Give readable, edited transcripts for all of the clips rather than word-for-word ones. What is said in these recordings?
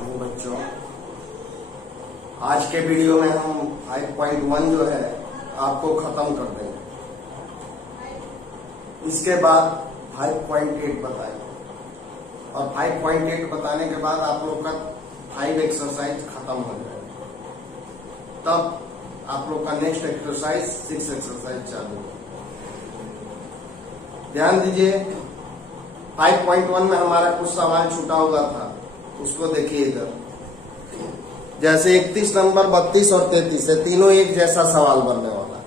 Morning बच्चों। आज के वीडियो में हम 5.1 जो है आपको खत्म कर देंगे। इसके बाद 5.8 बताएंगे और 5.8 बताने के बाद आप लोग का 5 एक्सरसाइज खत्म हो जाएगा। तब आप लोग का नेक्स्ट एक्सरसाइज 6 एक्सरसाइज चालू होगा। ध्यान दीजिए, 5.1 में हमारा कुछ सवाल छूटा हुआ था, उसको देखिए इधर। जैसे 31 नंबर, 32 और 33 है, तीनों एक जैसा सवाल बनने वाला है।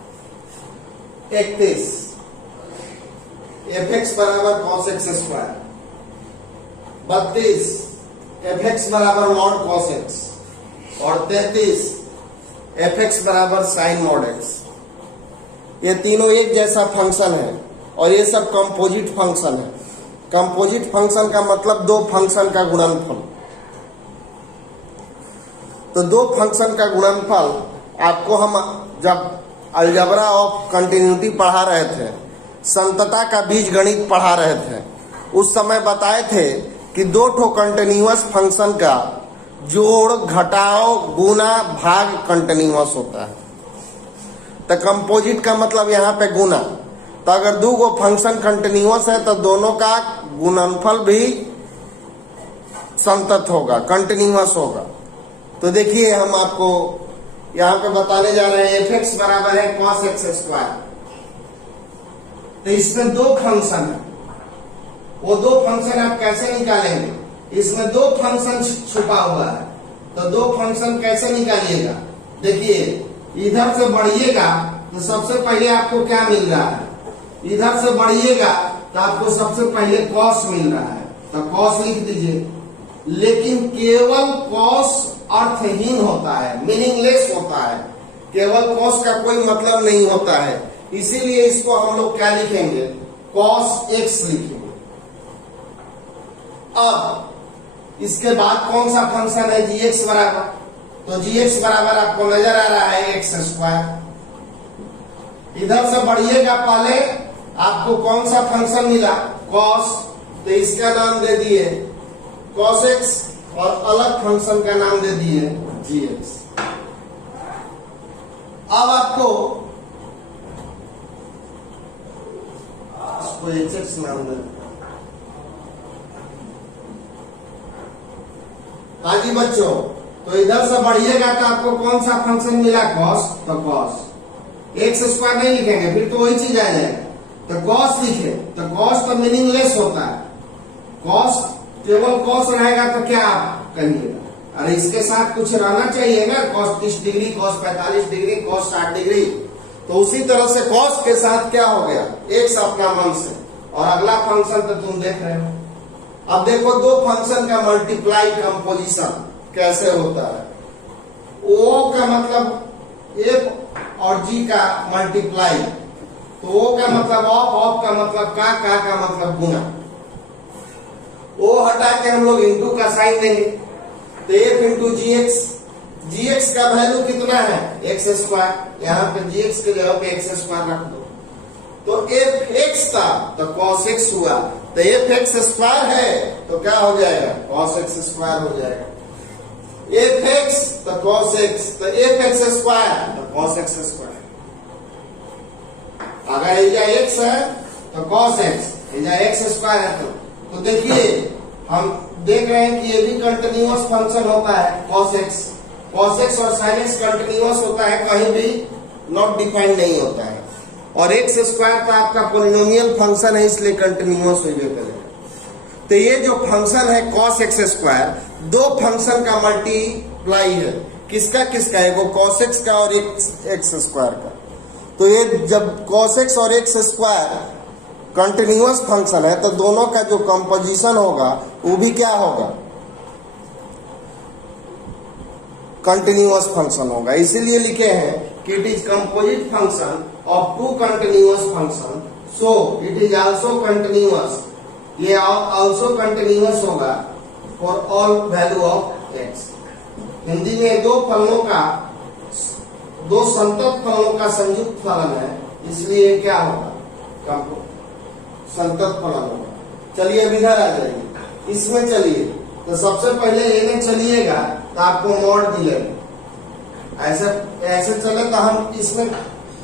31 fx बराबर cos x स्क्वायर, 32 fx बराबर मॉड cos x और 33 fx बराबर साइन मॉड x। ये तीनों एक जैसा फंक्शन है और ये सब कंपोजिट फंक्शन है। कंपोजिट फंक्शन का मतलब दो फंक्शन का गुणनफल। तो दो फंक्शन का गुणनफल आपको हम जब अलजेब्रा ऑफ कंटिन्यूटी पढ़ा रहे थे, संतता का बीजगणित पढ़ा रहे थे, उस समय बताए थे कि दो ठो कंटिन्यूअस फंक्शन का जोड़, घटाव, गुना, भाग कंटिन्यूअस होता है। तो कंपोजिट का मतलब यहाँ पे गुना। तो अगर दो गो फंक्शन कंटिन्यूअस है तो दोनों का गुणनफल भी संतत होगा, कंटिन्यूअस होगा। तो देखिए, हम आपको यहाँ पे बताने जा रहे हैं fx बराबर है cos x स्क्वायर। तो इसमें दो फंक्शन है, वो दो फंक्शन आप कैसे निकालेंगे? इसमें दो फंक्शन छुपा हुआ है, तो दो फंक्शन कैसे निकालिएगा? देखिए, इधर से बढ़िएगा तो सबसे पहले आपको क्या मिल रहा है? इधर से बढ़िएगा तो आपको सबसे पहले cos मिल रहा है, तो cos लिख दीजिए। लेकिन केवल cos अर्थहीन होता है, मीनिंगलेस होता है। केवल cos का कोई मतलब नहीं होता है, इसीलिए इसको हम लोग क्या लिखेंगे? cos x लिखेंगे। अब इसके बाद कौन सा फंक्शन है? gx बराबर, तो gx बराबर आपको नजर आ रहा है x स्क्वायर। इधर से बढ़िएगा, पहले आपको कौन सा फंक्शन मिला? cos, तो इसका नाम दे दिए cos x और अलग फंक्शन का नाम दे दिए gx। अब आपको इसको hx नाम दे। हाँ जी बच्चों, तो इधर से बढ़िएगा तो आपको कौन सा फंक्शन मिला? cos, तो cos। x स्क्वायर नहीं लिखेंगे, फिर तो वही चीज आ जाएगा। तो cos लिखे, तो cos तो मीनिंगलेस होता है। cos केवल cos रहेगा तो क्या आप कहिएगा? अरे इसके साथ कुछ रहना चाहिए ना, cos 30 degree, cos 45 degree, cos 60 degree. तो उसी तरह से cos के साथ क्या हो गया? x अपना मन से, और अगला फंक्शन तो तुम देख रहे हो। अब देखो, दो फंक्शन का मल्टीप्लाई कंपोजिशन कैसे होता है। O का मतलब f और g का मल्टीप्लाई, तो O का मतलब ऑफ का मतलब का मतलब गुना। O हटा के हम लोग इंटू का साइन देंगे, तो f इंटू gx का वैल्यू कितना है? x square. यहाँ पे gx के जगह पे x स्क्वायर रख दो, तो fx था तो cos x हुआ। तो fx स्क्वायर है तो क्या हो जाएगा? cos x स्क्वायर हो जाएगा। fx तो cos x, तो fx स्क्वायर तो cos x स्क्वायर। अगर इधर x है तो cos x, इधर x स्क्वायर है तो देखिए, हम देख रहे हैं कि ये भी कंटिन्यूअस फंक्शन होता है cos x। cos x और sin x कंटिन्यूअस होता है, कहीं भी नॉट डिफाइंड नहीं होता है। और x स्क्वायर तो आपका पोलिनोमियल फंक्शन है, इसलिए कंटिन्यूअस हो करेगा। तो ये जो फंक्शन है cos x स्क्वायर, दो फंक्शन का मल्टीप्लाई है। किसका किसका है? वो cos x का और x स्क्वायर का। तो ये जब cos x और x स्क्वायर कंटिन्यूअस फंक्शन है, तो दोनों का जो कंपोजिशन होगा वो भी क्या होगा? कंटिन्यूअस फंक्शन होगा। इसीलिए लिखे हैं कि it is composite function of two continuous function, so it is also continuous. ये आल्सो कंटिन्यूअस होगा for all value of x। Hindi में दो फलनों का, दो संतत फलनों का संयुक्त फलन है, इसलिए क्या होगा? संतत फलन होगा। चलिए अब इधर आ जाइए, इसमें चलिए तो सबसे पहले एन चलिएगा तो आपको मॉड मिलेगा। ऐसे ऐसे चले तो हम इसमें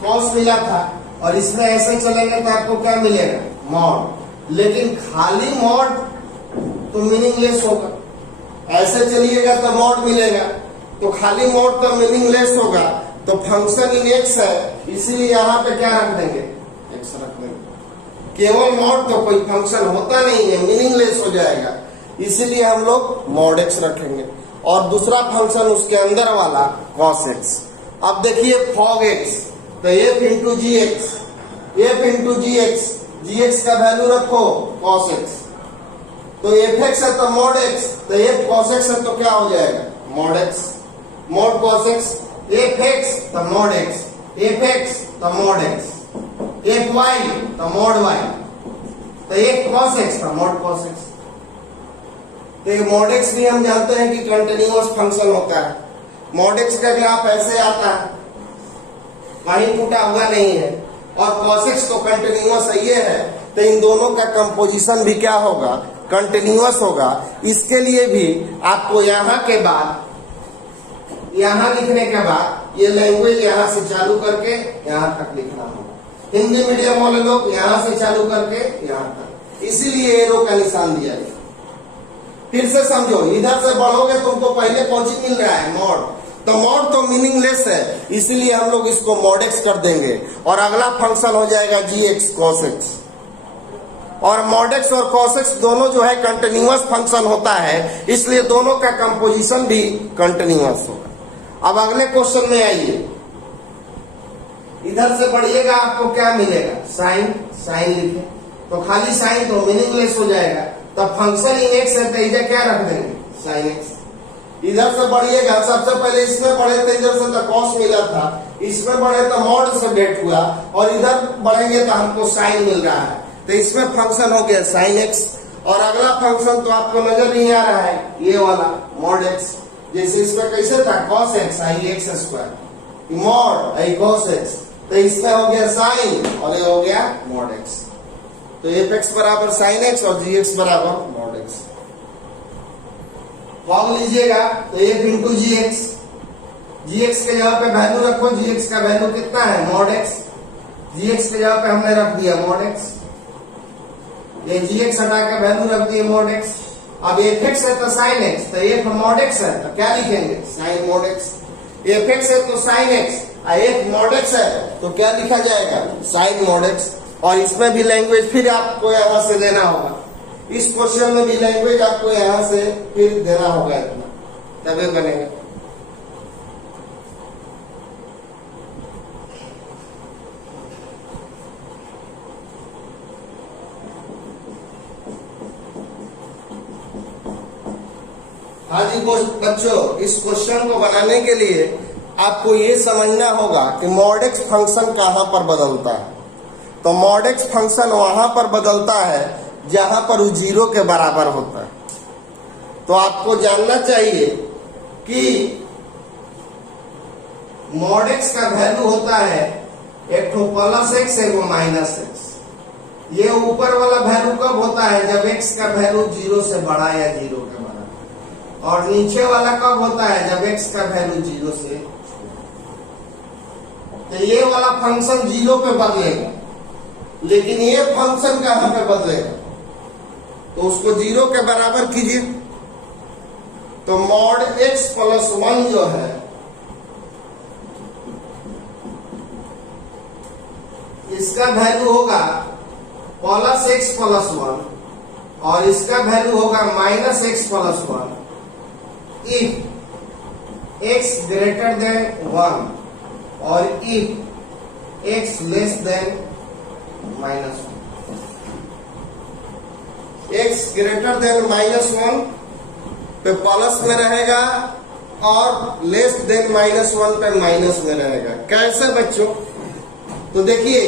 कॉस मिला था और इसमें ऐसे चलेंगे तो आपको क्या मिलेगा, मॉड। लेकिन खाली मॉड तो मीनिंगलेस होगा, ऐसे चलिएगा तो मॉड मिलेगा, तो खाली मॉड तो मीनिंगलेस होगा। तो फंक्शन इन एक्स है, इसीलिए यहाँ पे क्या रख देंगे, एक्स रख देंगे। केवल मॉड तो कोई फंक्शन होता नहीं है, मीनिंगलेस हो जाएगा, इसीलिए हम लोग मॉड एक्स रखेंगे। और दूसरा फंक्शन उसके अंदर वाला कॉस एक्स। अब देखिए फॉग एक्स, तो एफ इंटू जी एक्स, एफ इंटू जी एक्स, जी एक्स का वैल्यू रखो कॉस एक्स, तो एफ एक्स है तो मॉड एक्स, तो एफ कॉस एक्स है तो क्या हो जाएगा, mod x, mod cos x, f x तो मॉड एक्स, एफ एक्स तो मॉड एक्स, एफ वाई तो मॉड वाई, तो एफ कॉस एक्स तो मॉड कॉस एक्स। तो ये मॉड एक्स भी हम जानते हैं कि कंटिन्यूअस फंक्शन होता है। मॉड एक्स का ग्राफ ऐसे आता है, कहीं टूटा हुआ नहीं है, और कॉस एक्स तो कंटिन्यूअस ये है, तो इन दोनों का कंपोजिशन भी क्या होगा, कंटिन्यूअस होगा। इसके लिए भी आपको यहाँ के बाद, यहाँ लिखने के बाद ये लैंग्वेज यहाँ से चालू करके यहाँ तक लिखना होगा। हिंदी मीडियम वाले लोग यहाँ से चालू करके यहाँ तक, इसीलिए एरो का निशान दिया गया। फिर से समझो, इधर से बढ़ोगे तुमको पहले कौन सी मिल रहा है, मॉड, तो मॉड तो मीनिंगलेस है, इसीलिए हम लोग इसको मॉड एक्स कर देंगे और अगला फंक्शन हो जाएगा जी एक्स कॉस एक्स। और मॉड एक्स और कॉस एक्स दोनों जो है कंटिन्यूअस फंक्शन होता है, इसलिए दोनों का कंपोजिशन भी कंटिन्यूअस होगा। अब अगले क्वेश्चन में आइए, इधर से बढ़िएगा आपको क्या मिलेगा, साइन, साइन लिखे तो खाली साइन तो मीनिंगलेस हो जाएगा, तो फंक्शन इन एक्स है तो इधर क्या रख देंगे, साइन एक्स। इधर से बढ़िएगा, सबसे पहले इसमें बढ़े तो इधर से तो कॉस मिला था, इसमें बढ़े तो मॉड से डेट हुआ, और इधर बढ़ेंगे तो हमको साइन मिल रहा है, तो इसमें फंक्शन हो गया साइन एक्स। और अगला फंक्शन तो आपको नजर नहीं आ रहा है, ये वाला मॉड एक्स, जैसे इसमें कैसे था cos x I x square, mod I cos x, तो इसमें हो गया साइन और ये हो गया मॉड एक्स। तो एफ एक्स बराबर साइन एक्स और जी एक्स बराबर मॉड एक्स। फॉर्म लीजिएगा तो एफ इंटू जी एक्स, जी एक्स के जगह पे वैल्यू रखो, जी एक्स का वैल्यू कितना है, मॉड एक्स, जी एक्स के जगह पे हमने रख दिया मॉड एक्स, ये जी एक्स हटा के वैल्यू रख दिए मॉड एक्स। अब एफ एक्स है तो साइन एक्स, तो एफ मॉड एक्स है तो क्या लिखेंगे, sine mod x. F x है तो sine x, f mod x है तो क्या लिखा जाएगा, साइन मॉड एक्स। और इसमें भी लैंग्वेज फिर आपको यहां से देना होगा, इस क्वेश्चन में भी लैंग्वेज आपको यहां से फिर देना होगा, इतना तभी बनेगा। हाँ जी बच्चों, इस क्वेश्चन को बनाने के लिए आपको ये समझना होगा कि मॉड एक्स फंक्शन कहां पर बदलता है। तो मॉड एक्स फंक्शन वहां पर बदलता है जहां पर वो जीरो के बराबर होता है। तो आपको जानना चाहिए कि मॉड एक्स का वैल्यू होता है एक तो प्लस एक्स एक माइनस एक्स। ये ऊपर वाला वैल्यू कब होता है, जब एक्स का वैल्यू जीरो से बड़ा या जीरो के बराबर, और नीचे वाला कब होता है, जब एक्स का वैल्यू जीरो से। तो ये वाला फंक्शन जीरो पे बदलेगा, लेकिन ये फंक्शन कहां पे बदलेगा, तो उसको जीरो के बराबर कीजिए। तो मॉड एक्स प्लस वन जो है, इसका वैल्यू होगा प्लस एक्स प्लस वन, और इसका वैल्यू होगा minus X plus one if X greater than one और if X less than minus one. X greater than minus one पे प्लस में रहेगा और लेस देन माइनस वन पे माइनस में रहेगा। कैसे बच्चों, तो देखिए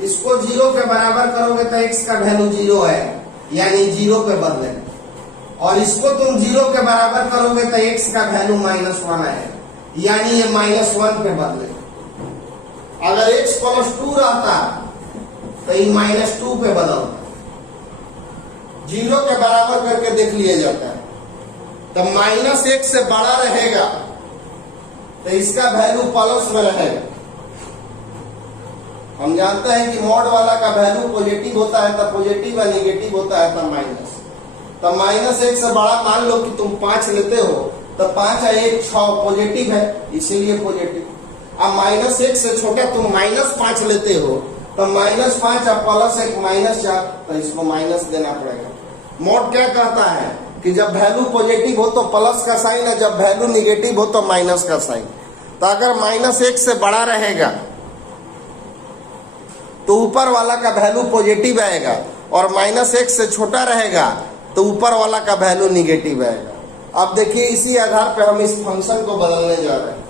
इसको जीरो के बराबर करोगे तो एक्स का वैल्यू जीरो है, यानी जीरो पे बदलेगा, और इसको तुम जीरो के बराबर करोगे तो एक्स का वैल्यू माइनस वन है, यानी ये माइनस वन पे बदलेगा। अगर एक्स प्लस टू रहता तो ये माइनस टू पे बदलता। जीरो के बराबर करके देख लिया जाता है। तो माइनस एक से बड़ा रहेगा तो इसका वैल्यू प्लस में रहेगा। हम जानते हैं कि मॉड वाला का वैल्यू पॉजिटिव होता है तो पॉजिटिव और निगेटिव होता है तो माइनस। तो माइनस एक से बड़ा मान लो कि तुम 5 लेते हो तो 5 और 1 6 पॉजिटिव है इसीलिए पॉजिटिव। अब माइनस एक से छोटा तुम -5 लेते हो तो -5 और +1 -4 तो इसको माइनस देना पड़ेगा। मॉड क्या कहता है कि जब वैल्यू पॉजिटिव हो तो प्लस का साइन है, जब वैल्यू निगेटिव हो तो माइनस का साइन। तो अगर -1 से बड़ा रहेगा तो ऊपर वाला का वैल्यू पॉजिटिव आएगा और -1 से छोटा रहेगा तो ऊपर वाला का वैल्यू निगेटिव आएगा। अब देखिए इसी आधार पे हम इस फंक्शन को बदलने जा रहे हैं।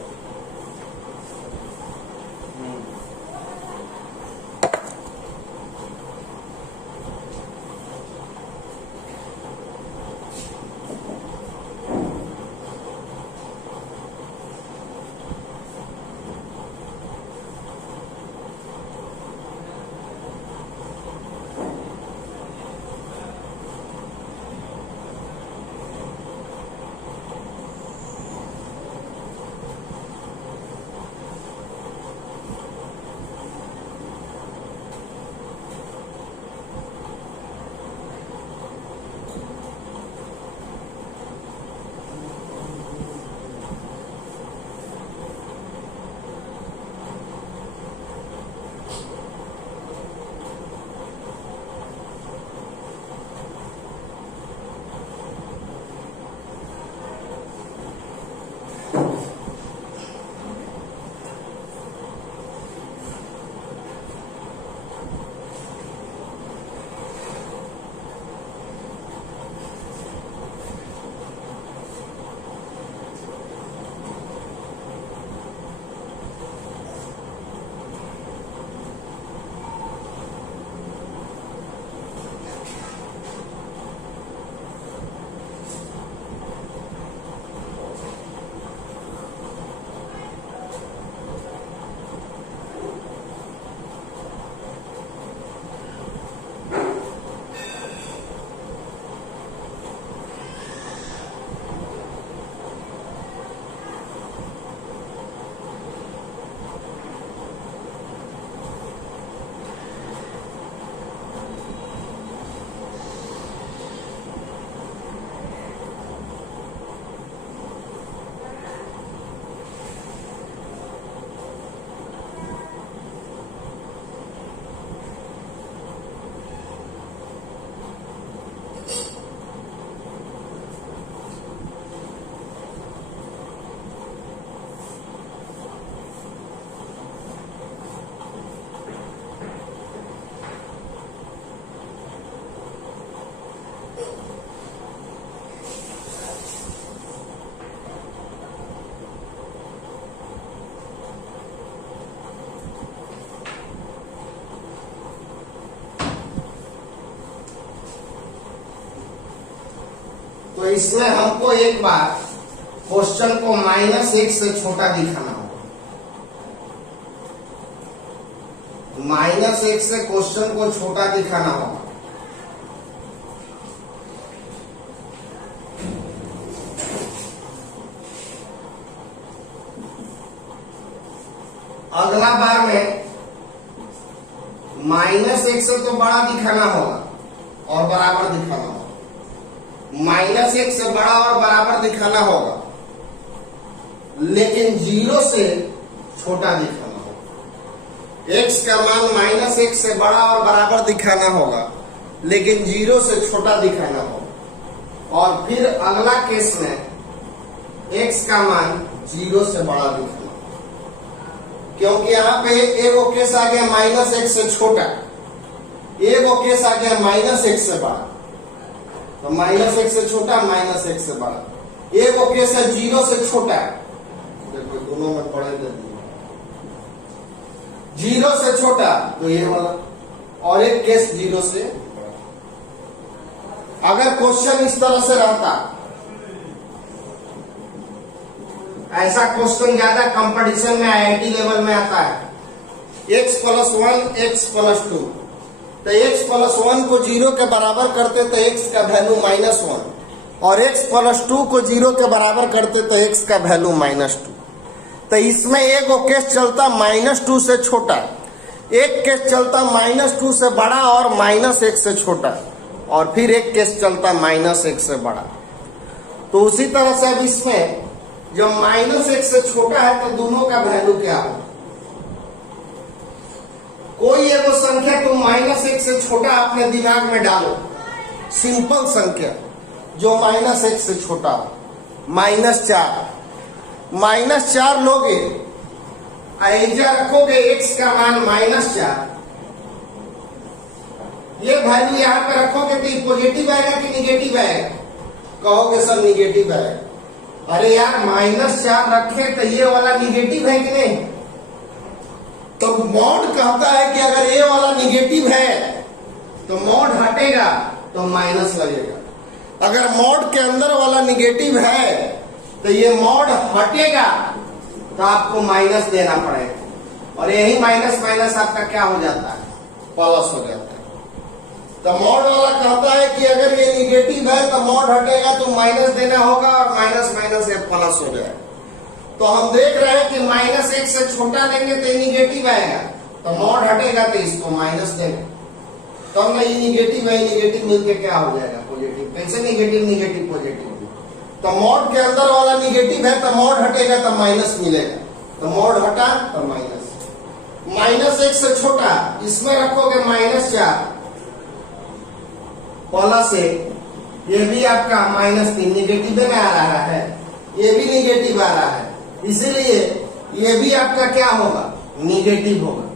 तो इसमें हमको एक बार क्वेश्चन को -1 से छोटा दिखाना होगा। -1 से क्वेश्चन को छोटा दिखाना होगा। अगला बार में -1 से तो बड़ा दिखाना होगा और बराबर दिखाना होगा। -1 से बड़ा और बराबर दिखाना होगा लेकिन 0 से छोटा दिखाना होगा। x का मान -1 से बड़ा और बराबर दिखाना होगा लेकिन 0 से छोटा दिखाना होगा। और फिर अगला केस में x का मान 0 से बड़ा दिखाना होगा, क्योंकि यहाँ पे एगो केस आ गया -1 से छोटा, एगो केस आ गया -1 से बड़ा। तो -1 से छोटा, -1 से बड़ा। एक केस है 0 से छोटा, देखो दोनों में पढ़े दे दिए। 0 से छोटा तो ये वाला, और एक केस 0 से बड़ा। अगर क्वेश्चन इस तरह से रहता, ऐसा क्वेश्चन ज्यादा कंपटीशन में IIT लेवल में आता है, x + 1 x + 2, तो x + 1 को 0 के बराबर करते तो x का वैल्यू -1, और x प्लस 2 को 0 के बराबर करते तो x का वैल्यू -2। तो इसमें एक केस चलता -2 से छोटा, एक केस चलता -2 से बड़ा और -1 से छोटा, और फिर एक केस चलता -1 से बड़ा। तो उसी तरह से अब इसमें जब -1 से छोटा है तो दोनों का वैल्यू क्या हो? कोई एक संख्या तो -1 से छोटा अपने दिमाग में डालो, सिंपल संख्या जो -1 से छोटा हो। -4, -4 लोगे, ऐजा रखोगे x का मान -4, ये वैल्यू यहां पे रखोगे तो ये पॉजिटिव आएगा कि निगेटिव आएगा? कहोगे सर निगेटिव आएगा। अरे यार -4 रखे तो ये वाला निगेटिव है कि नहीं? तो मॉड कहता है कि अगर ये वाला निगेटिव है तो मॉड हटेगा तो माइनस लगेगा। अगर मॉड के अंदर वाला निगेटिव है तो ये मॉड हटेगा तो आपको माइनस देना पड़ेगा, और यही माइनस माइनस आपका क्या हो जाता है? प्लस हो जाता है। तो मॉड वाला कहता है कि अगर ये निगेटिव है तो मॉड हटेगा तो माइनस देना होगा, और माइनस माइनस ये प्लस हो जाएगा। तो हम देख रहे हैं कि -1 से छोटा लेंगे तो ये निगेटिव आएगा, तो मॉड हटेगा तो इसको माइनस देंगे, तो हमने ये निगेटिव है निगेटिव मिलके क्या हो जाएगा? पॉजिटिव। कैसे निगेटिव निगेटिव पॉजिटिव? तो मॉड के अंदर वाला निगेटिव है तो मॉड हटेगा तो माइनस मिलेगा, तो मॉड हटा तो माइनस। -1 से छोटा इसमें रखोगे -4 प्लस 1, ये भी आपका -3 निगेटिव में आ रहा है, ये भी निगेटिव आ रहा है, इसीलिए ये भी आपका क्या होगा? निगेटिव होगा।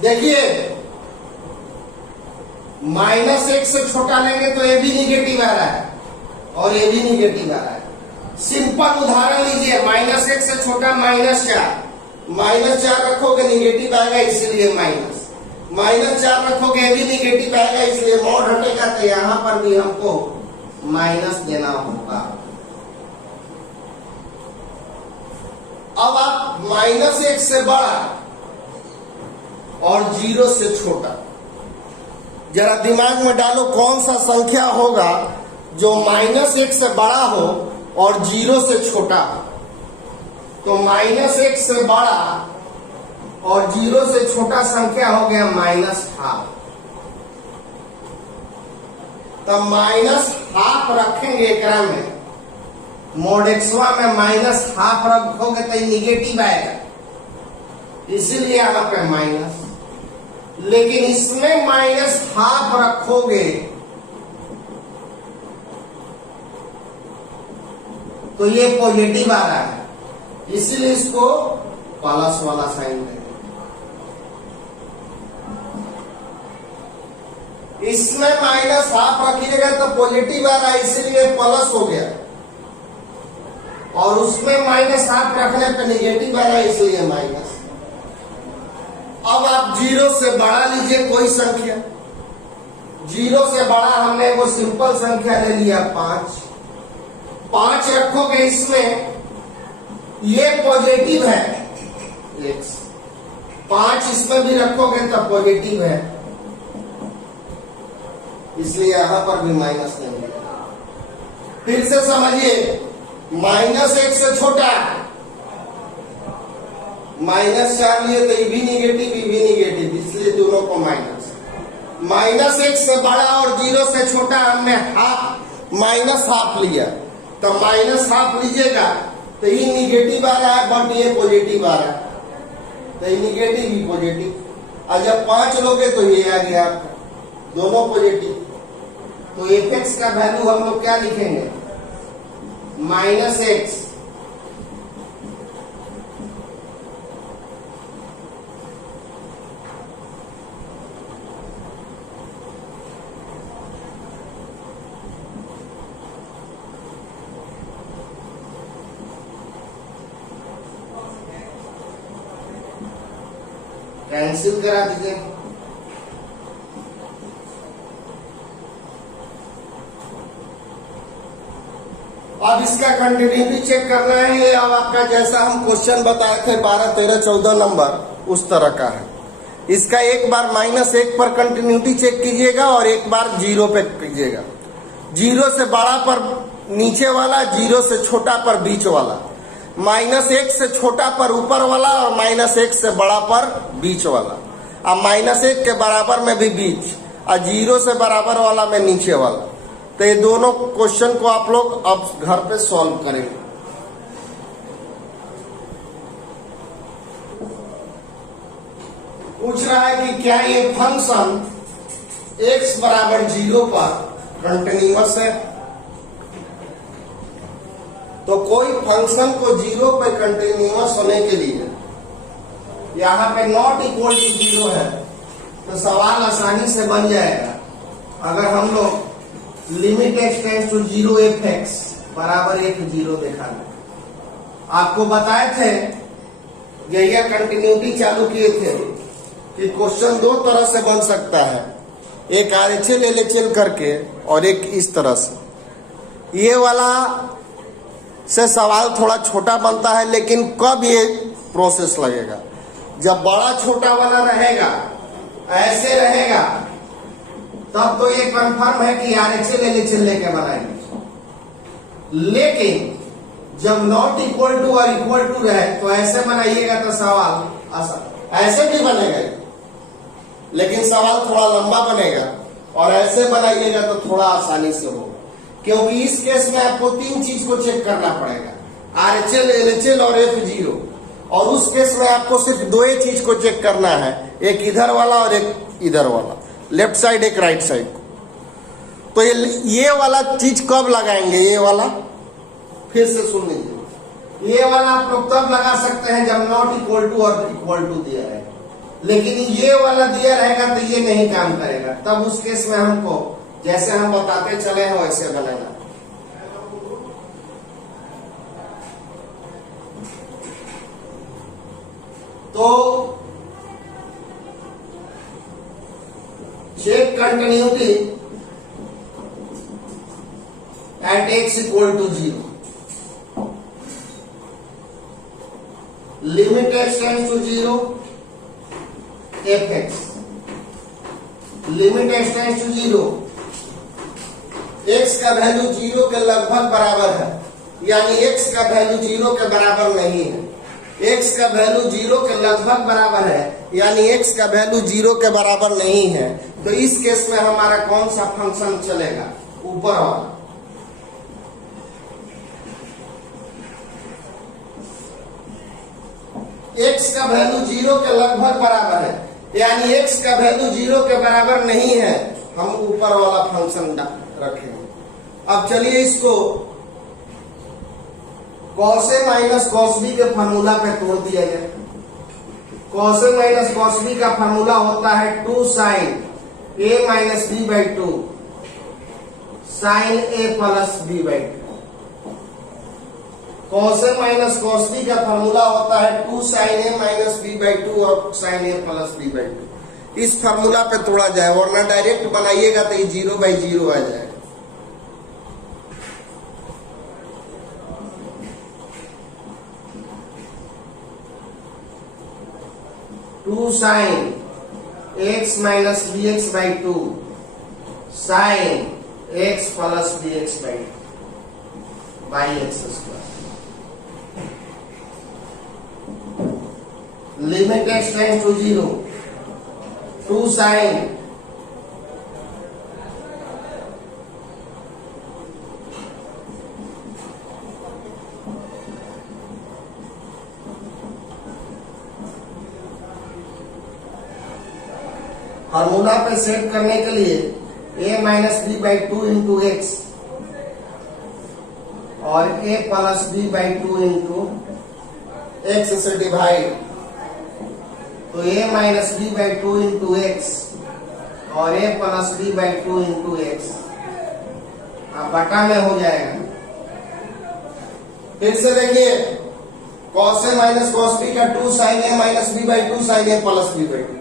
देखिए -1 से छोटा लेंगे तो ये भी निगेटिव आ रहा है और ये भी निगेटिव आ रहा है। सिंपल उदाहरण लीजिए, -1 से छोटा -4 रखोगे निगेटिव आएगा इसीलिए -4 रखोगे ये भी निगेटिव आएगा इसलिए मॉड हटेगा, तो यहां पर भी हमको माइनस देना होगा। अब आप -1 से बड़ा और 0 से छोटा जरा दिमाग में डालो, कौन सा संख्या होगा जो -1 से बड़ा हो और 0 से छोटा हो? तो -1 से बड़ा और 0 से छोटा संख्या हो गया -12। तो -12 रखेंगे एकरा में, मॉड एक्सवा में -12 रखोगे तो निगेटिव आएगा, इसीलिए यहां पे माइनस। लेकिन इसमें -12 रखोगे तो ये पॉजिटिव आ रहा है, इसीलिए इसको प्लस वाला साइन देंगे। इसमें -12 रखिएगा तो पॉजिटिव आ रहा है इसीलिए प्लस हो गया, और उसमें -12 रखने पे निगेटिव आ रहा है इसलिए माइनस। अब आप 0 से बड़ा लीजिए कोई संख्या, 0 से बड़ा हमने वो सिंपल संख्या ले लिया 5 रखोगे इसमें, ये पॉजिटिव है x, 5 इसमें भी रखोगे तो पॉजिटिव है, इसलिए यहां पर भी माइनस लेंगे। फिर से समझिए, -1 से छोटा -4 लिए तो ये भी निगेटिव, इसलिए दोनों को माइनस। -1 से बड़ा और 0 से छोटा हमने -12 लिया, तो -12 लीजिएगा तो ये निगेटिव आ रहा है बट ये पॉजिटिव आ रहा है, तो ये निगेटिव ही पॉजिटिव। और जब 5 लोगे तो ये आ गया आपका, दोनों पॉजिटिव। तो f(x) का वैल्यू हम लोग क्या लिखेंगे? -x कैंसिल करा दीजिए। अब इसका कंटिन्यूटी चेक करना है। ये अब आपका जैसा हम क्वेश्चन बताए थे 12, 13, 14 नंबर उस तरह का है। इसका एक बार -1 पर कंटिन्यूटी चेक कीजिएगा और एक बार 0 पे कीजिएगा। 0 से बड़ा पर नीचे वाला, 0 से छोटा पर बीच वाला, -1 से छोटा पर ऊपर वाला और -1 से बड़ा पर बीच वाला। अब -1 के बराबर में भी बीच और 0 से बराबर वाला में नीचे वाला। तो ये दोनों क्वेश्चन को आप लोग अब घर पे सॉल्व करेंगे। पूछ रहा है कि क्या ये फंक्शन x बराबर 0 पर कंटिन्यूअस है। तो कोई फंक्शन को 0 पे कंटिन्यूअस होने के लिए यहां पे नॉट इक्वल टू 0 है, तो सवाल आसानी से बन जाएगा। अगर हम लोग limit x tends to 0 f(x) बराबर 1 0 देखा है। आपको बताए थे यही कंटिन्यूटी चालू किए थे कि क्वेश्चन दो तरह से बन सकता है, एक RHL LHL करके और एक इस तरह से। ये वाला से सवाल थोड़ा छोटा बनता है, लेकिन कब ये प्रोसेस लगेगा? जब बड़ा छोटा वाला रहेगा, ऐसे रहेगा, तब तो ये कंफर्म है कि RHL LHL लेके बनाएंगे। लेकिन जब नॉट इक्वल टू और इक्वल टू रहे तो ऐसे बनाइएगा तो सवाल आसान, ऐसे भी बनेगा लेकिन सवाल थोड़ा लंबा बनेगा, और ऐसे बनाइएगा तो थोड़ा आसानी से होगा। क्योंकि इस केस में आपको 3 चीज को चेक करना पड़ेगा, RHL LHL और F0। और उस केस में आपको सिर्फ 2 ही चीज को चेक करना है, एक इधर वाला और एक इधर वाला, लेफ्ट साइड एक राइट साइड को। तो ये वाला चीज कब लगाएंगे? ये वाला फिर से सुन लीजिए, ये वाला आप लोग तब लगा सकते हैं जब नॉट इक्वल टू और इक्वल टू दिया रहेगा। लेकिन ये वाला दिया रहेगा तो ये नहीं काम करेगा। तब उस केस में हमको जैसे हम बताते चले हैं वैसे बनाना। तो check continuity at x equal to 0. Limit x tends to 0, f(x). Limit x tends to 0, x का वैल्यू 0 के लगभग बराबर है, यानी x का वैल्यू 0 के बराबर नहीं है। x का वैल्यू 0 के लगभग बराबर है, यानी x का वैल्यू 0 के बराबर नहीं है। तो इस केस में हमारा कौन सा फंक्शन चलेगा? ऊपर वाला। x का वैल्यू 0 के लगभग बराबर है, यानी x का वैल्यू 0 के बराबर नहीं है, हम ऊपर वाला फंक्शन रखेंगे। अब चलिए इसको cos A minus cos B के फार्मूला पे तोड़ दिया जाए। cos A minus cos B का फार्मूला होता है 2 sin A माइनस B by 2 sin A plus B by 2। cos A minus cos B का फार्मूला होता है 2 sin A माइनस B बाई 2 और sin A plus B by 2। इस फार्मूला पे तोड़ा जाए, वरना डायरेक्ट बनाइएगा तो ये 0 बाई 0 आ जाएगा। Two sine x minus B x by 2 sine x plus B x by x square. Limit x tends to 0, 2 sine formula पे सेट करने के लिए a minus B by 2 into x और a plus B by 2 into x से divide, तो a minus B by 2 into x और a plus B by 2 into x अब बटा में हो जाएगा। फिर से देखिए, cos A minus cos B का 2 sin A माइनस B by 2 sin A plus B by 2।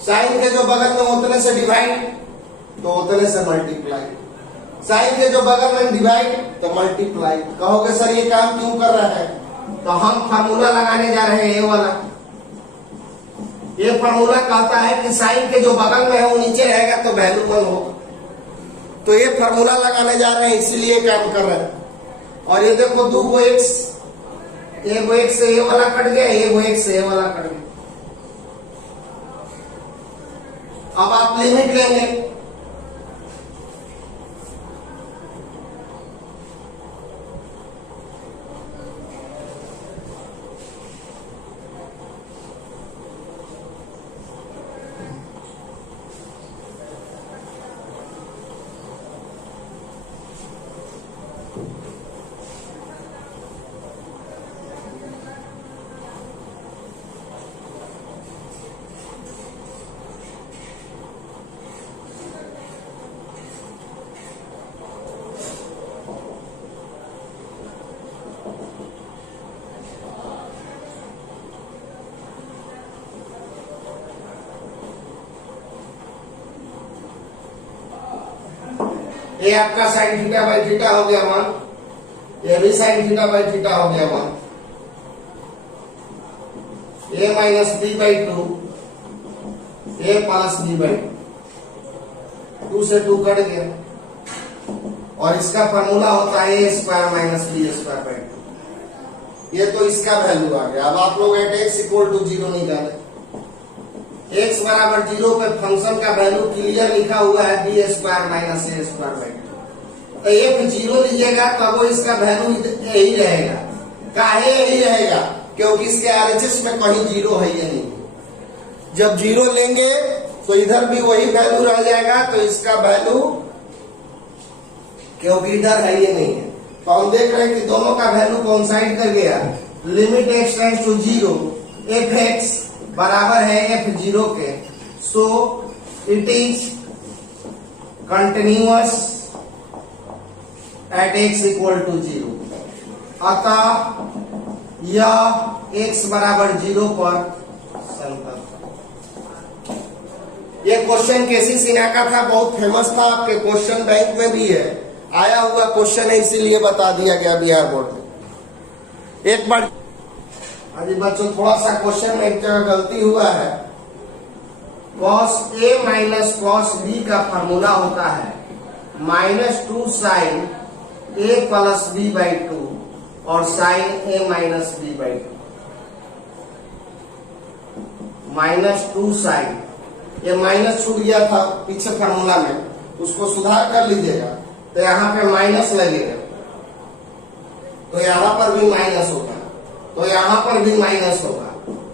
Sine के जो बगल में उतने से डिवाइड तो उतने से मल्टीप्लाई। साइन के जो बगल में डिवाइड तो मल्टीप्लाई। कहोगे सर ये काम क्यों कर रहा है, तो हम फार्मूला लगाने जा रहे हैं ये वाला। ये फार्मूला कहता है कि साइन के जो बगल में है वो नीचे रहेगा तो वैल्यू 1 होगा। तो ये फार्मूला लगाने जा रहे हैं इसीलिए काम कर रहे हैं। और ये देखो 2 को x, एक एक से ये वाला कट गया, एक से ये वाला कट गया। अब आप लिमिट लेंगे, ये आपका साइन थीटा बाई थीटा हो गया 1, ये भी साइन थीटा बाई थीटा हो गया 1, a माइनस b by 2, a plus b by 2 से 2 कट गया। और इसका फॉर्मूला होता है a square minus b square by 2। ये तो इसका वैल्यू आ गया। अब आप लोग एट x इक्वल टू 0 निकालें। x बराबर 0 पे फंक्शन का वैल्यू क्लियर लिखा हुआ है b square minus a square by 2। तो f 0 लीजिएगा तब वो इसका वैल्यू यही रहेगा। काहे यही रहेगा, क्योंकि इसके RHS में कहीं 0 है ये नहीं। जब 0 लेंगे तो इधर भी वही वैल्यू रह जाएगा, तो इसका वैल्यू क्योंकि इधर है ये नहीं है। तो हम देख रहे हैं कि दोनों का वैल्यू कोइंसाइड कर गया। Limit x tends to 0, f(x) बराबर है f0 के। So it is continuous at x equal to 0। अतः यह x बराबर 0 पर समतल। ये क्वेश्चन केसी सिन्हा का था, बहुत फेमस था, आपके क्वेश्चन बैंक में भी है, आया हुआ क्वेश्चन है, इसीलिए बता दिया गया बिहार बोर्ड में। एक बार अभी बच्चों थोड़ा सा क्वेश्चन में एक जगह गलती हुआ है। cos a minus cos b का फॉर्मूला होता है -2 sin a plus b by 2 और sin a माइनस b बाई 2। -2 sin, ये माइनस छूट गया था पीछे फार्मूला में, उसको सुधार कर लीजिएगा। तो यहाँ पे माइनस लगेगा, तो यहाँ पर भी माइनस होगा, तो यहाँ पर भी माइनस होगा,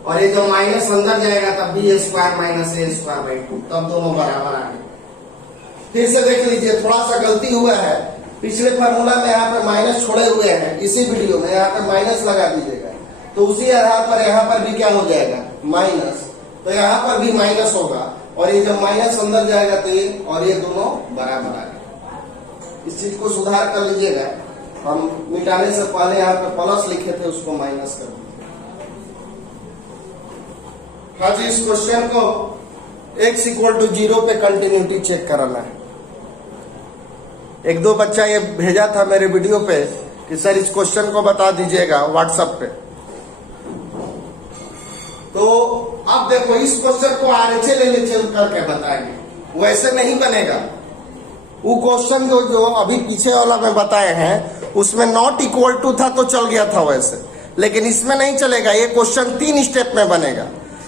और ये जब माइनस अंदर जाएगा तब b square minus a square by 2, तब दोनों बराबर आ गए। फिर से देख लीजिए, थोड़ा सा गलती हुआ है। पिछले फार्मूला में यहाँ पे माइनस छोड़े हुए हैं, इसी वीडियो में यहाँ पे माइनस लगा दीजिएगा, तो उसी आधार पर यहाँ पर भी क्या हो जाएगा, माइनस। तो यहाँ पर भी माइनस होगा, और ये जब माइनस अंदर जाएगा तो ये और ये दोनों बराबर आ गए। इस चीज को सुधार कर लीजिएगा। हम मिटाने से पहले यहाँ पे प्लस लिखे थे, उसको माइनस कर दीजिए। हाँ जी, इस क्वेश्चन को x इक्वल टू 0 पे कंटिन्यूटी चेक कराना है। एक दो बच्चा ये भेजा था मेरे वीडियो पे कि सर इस क्वेश्चन को बता दीजिएगा व्हाट्सएप पे। तो अब देखो, इस क्वेश्चन को RHS LHS करके बताएंगे, वैसे नहीं बनेगा। वो क्वेश्चन जो अभी पीछे वाला में बताए हैं उसमें नॉट इक्वल टू था तो चल गया था वैसे, लेकिन इसमें नहीं चलेगा। ये क्वेश्चन 3 स्टेप में बनेगा।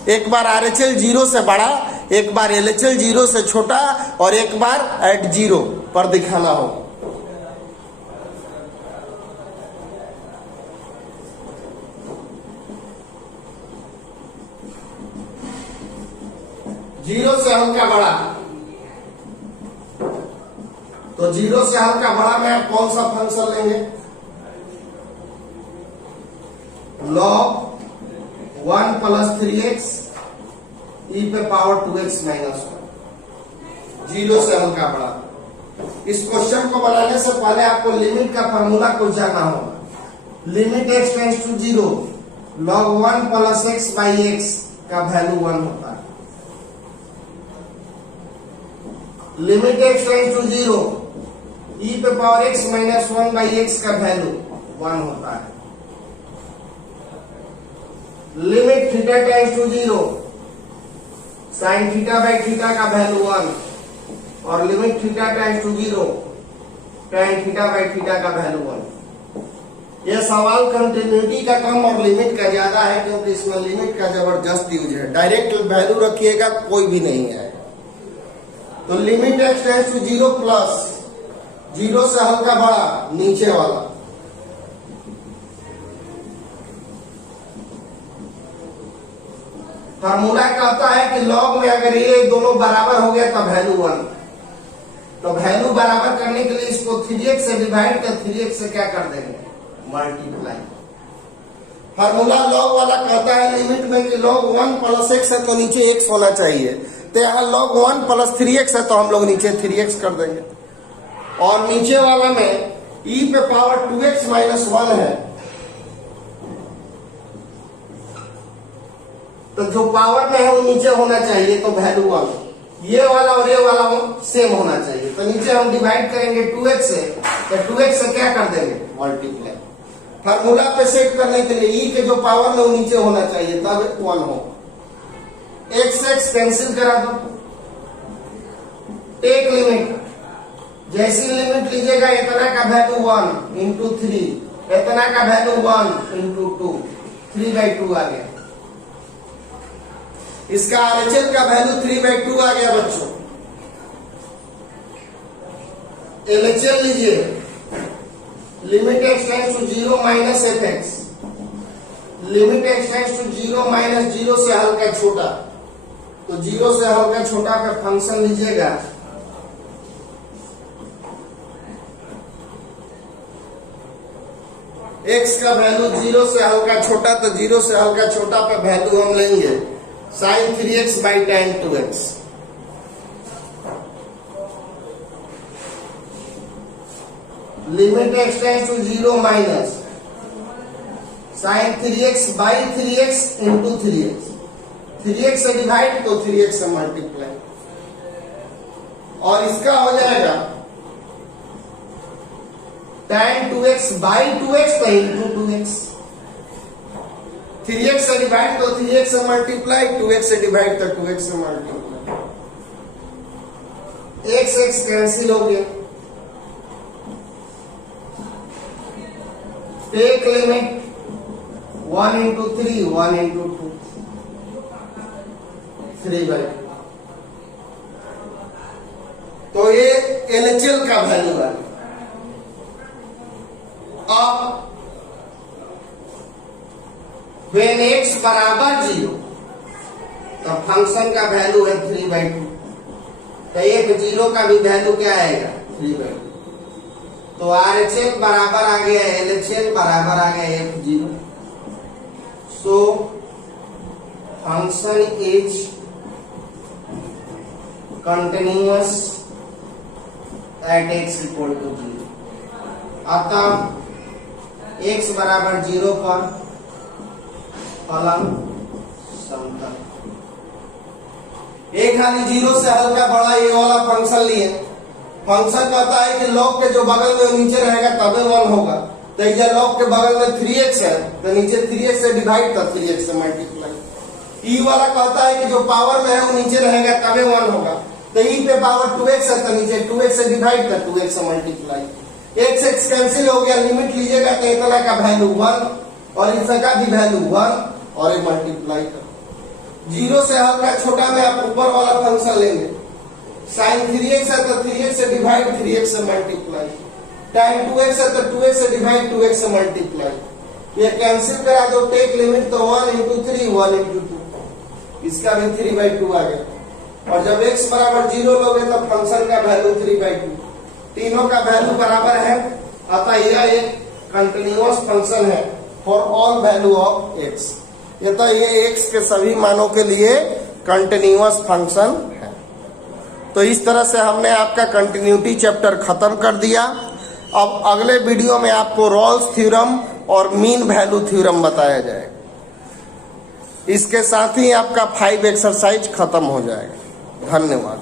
एक बार RHS 0 से बड़ा, एक बार LHS 0 से छोटा, और एक बार एट 0 पर दिखाना होगा। जीरो से हल्का बड़ा, तो 0 से हल्का बड़ा में आप कौन सा फंक्शन लेंगे, log 1 प्लस 3x e पे पावर 2x माइनस 1। 0 से हल्का बड़ा। इस क्वेश्चन को बनाने से पहले आपको लिमिट का फॉर्मूला को जानना होगा। Limit x tends to 0, log 1 plus x by x का वैल्यू 1 होता है। Limit x tends to 0, e पे power x minus 1 by x का वैल्यू 1 होता है। Limit theta tends to 0 sine theta by theta का वैल्यू 1 और limit theta tends to 0 tan theta by theta का वैल्यू 1। यह सवाल कंटिन्यूटी का कम और लिमिट का ज्यादा है, क्योंकि इसमें लिमिट का जबरदस्त यूज है। डायरेक्ट वैल्यू रखिएगा कोई भी नहीं है। तो limit x tends to 0 plus 0 से हल्का बड़ा नीचे वाला, फार्मूला कहता है कि लॉग में अगर ये दोनों बराबर हो गया तो वैल्यू 1। तो वैल्यू बराबर करने के लिए इसको 3x से डिवाइड कर 3x से क्या कर देंगे, मल्टीप्लाई। फार्मूला लॉग वाला कहता है लिमिट में कि log 1 प्लस x है तो नीचे x होना चाहिए, तो यहाँ log 1 प्लस 3x है तो हम लोग नीचे 3x कर देंगे। और नीचे वाला में e पे पावर 2x माइनस 1 है, तो जो पावर में है वो नीचे होना चाहिए, तो वैल्यू 1। ये वाला और ये वाला सेम होना चाहिए, तो नीचे हम डिवाइड करेंगे 2x से, तो 2x से क्या कर देंगे, मल्टीप्लाई। फार्मूला पे सेट करने के लिए e के जो पावर में वो नीचे होना चाहिए तब 1 हो। x x कैंसिल करा दो, टेक लिमिट, जैसी लिमिट लीजिएगा इतना का वैल्यू 1 इंटू 3, इतना का वैल्यू 1 इंटू 2, 3/2 आ गया। इसका RHL का वैल्यू 3/2 आ गया बच्चों। LHL लीजिए, limit x tends to 0 minus fx, limit x tends to 0 minus 0 से हल्का छोटा, तो 0 से हल्का छोटा पे फंक्शन लीजिएगा x का वैल्यू 0 से हल्का छोटा, तो 0 से हल्का छोटा पे वैल्यू हम लेंगे sine 3x by tan 2x। Limit x tends to 0 minus sine 3x by 3x into 3x, 3x से डिवाइड तो 3x से मल्टीप्लाई, और इसका हो जाएगा tan 2x बाई 2x तो इंटू 2x, 3x से डिवाइड तो 3x से मल्टीप्लाई, 2x से डिवाइड तो 2x से मल्टीप्लाई। x x कैंसिल हो गया। Take limit 1 into 3 1 into 2 3/2। तो ये LHL का वैल्यू है। अब when x बराबर 0 तो फंक्शन का वैल्यू है 3/2, तो f0 का भी वैल्यू क्या आएगा, 3/2। तो RHL बराबर आ गया LHL बराबर आ गया f0। So function is continuous at x equal to 0। अतः x बराबर 0 पर फलन समतल। एक खाली 0 से हल्का बड़ा ये वाला फंक्शन लिए, फंक्शन कहता है कि लॉग के जो बगल में नीचे रहेगा तबे 1 होगा, तो ये लॉग के बगल में 3x है तो नीचे 3x से डिवाइड तो 3x से मल्टीप्लाई। e वाला कहता है कि जो पावर में है वो नीचे रहेगा तबे 1 होगा, तो e पे पावर 2x है तो नीचे 2x से डिवाइड तो 2x से मल्टीप्लाई। x x कैंसिल हो गया, लिमिट लीजिएगा तो इतना का वैल्यू 1 और इसका भी वैल्यू 1 और एक मल्टीप्लाई करो। 0 से हल्का छोटा में आप ऊपर वाला फंक्शन लेंगे, साइन 3x है तो 3x से डिवाइड 3x से मल्टीप्लाई, tan 2x है तो 2x से डिवाइड 2x से मल्टीप्लाई। ये कैंसिल करा दो, टेक लिमिट तो 1 इंटू 3 1 इंटू 2, इसका भी 3/2 आ गया। और जब x बराबर 0 लोगे तो फंक्शन का वैल्यू 3/2, तीनों का वैल्यू बराबर है, अतः यह एक कंटिन्यूअस फंक्शन है for all value of x। ये तो ये x के सभी मानों के लिए कंटिन्यूअस फंक्शन है। तो इस तरह से हमने आपका कंटिन्यूटी चैप्टर खत्म कर दिया। अब अगले वीडियो में आपको रॉल्स थ्योरम और मीन वैल्यू थ्योरम बताया जाएगा। इसके साथ ही आपका 5 एक्सरसाइज खत्म हो जाएगा। धन्यवाद।